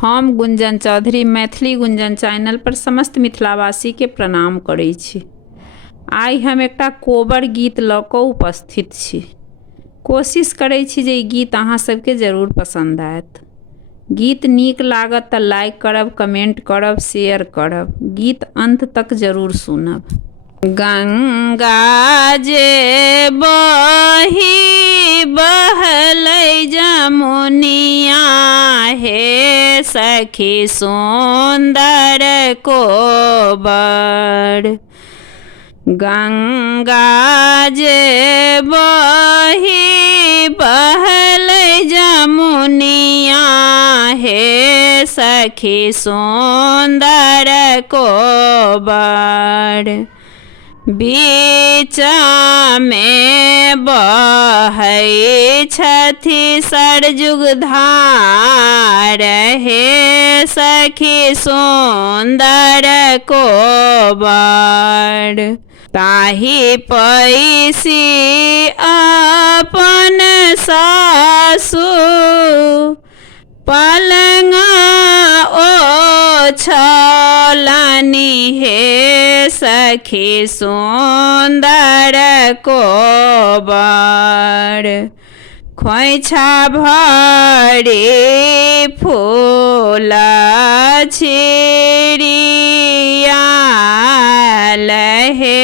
हम गुंजन चौधरी मैथिली गुंजन चैनल पर समस्त मिथिलावासी के प्रणाम करै छी। आइ हम एकटा कोबर गीत लऽ कऽ उपस्थित छी। कोशिश करै छी जे ई गीत अहाँ सबके जरूर पसंद आयत। गीत नीक लागत तऽ लाइक करब, कमेंट करब, शेयर करब। गीत अंत तक जरूर सुनब। गंगा जे बही बहलै जमुनिया, हे सखी सुंदर कोबर। गंगा जे बही बहलै जमुनिया, हे सखी सुंदर कोबर। बीच में बहै छथि सरजुग धार, हे सखी सुंदर कोबर। ताहि पैसी अपन सासु पलंगा ओछलनि, हे सखी सुंदर कोबर। खोइछा भरी फूल छिड़ियाल, हे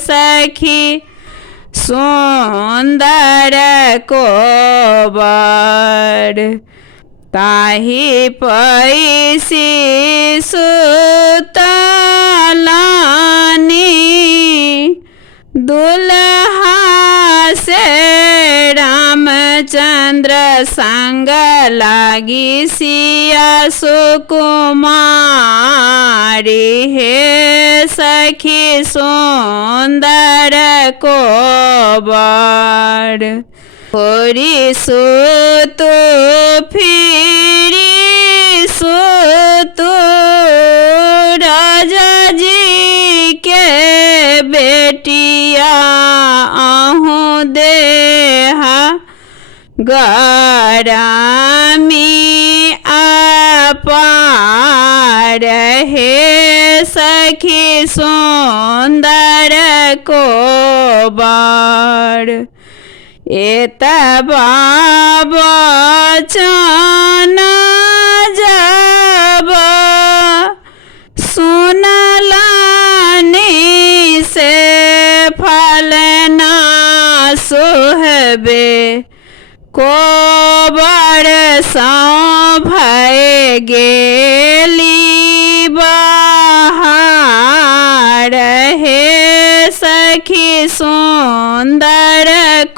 सखी सुंदर कोबर। ताहि पैसी सुतलनि दुल्हा से रामचंद्र संग लागी सिया सुकुमारी, हे सखी सुंदर कोबर। होरी सुतु फिरी सुतु राजा जी के बेटिया, अहूँ देहा गरामी अपार, हे सखी सुंदर कोबर। एतबा बचन जब सुनलनि, से फल ना सोहबे कोबर सँ भय गेली बहार, हे सखी सुंदर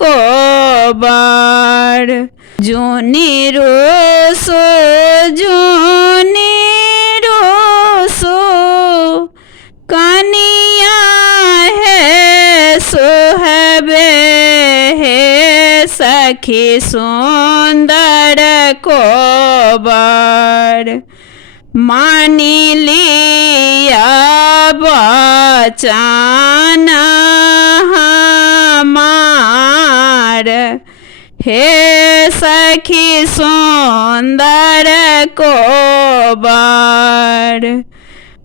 कोबर। जूनी रोसो कनिया, हे सोहबे, हे सखी सुंदर कोबर। मानी लिया बचन हमार, हे सखी सुंदर कोबर।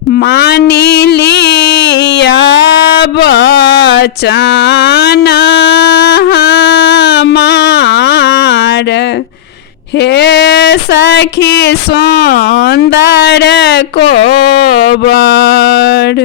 मानी लिया बचन हमार, हे सखी सुंदर कोबर।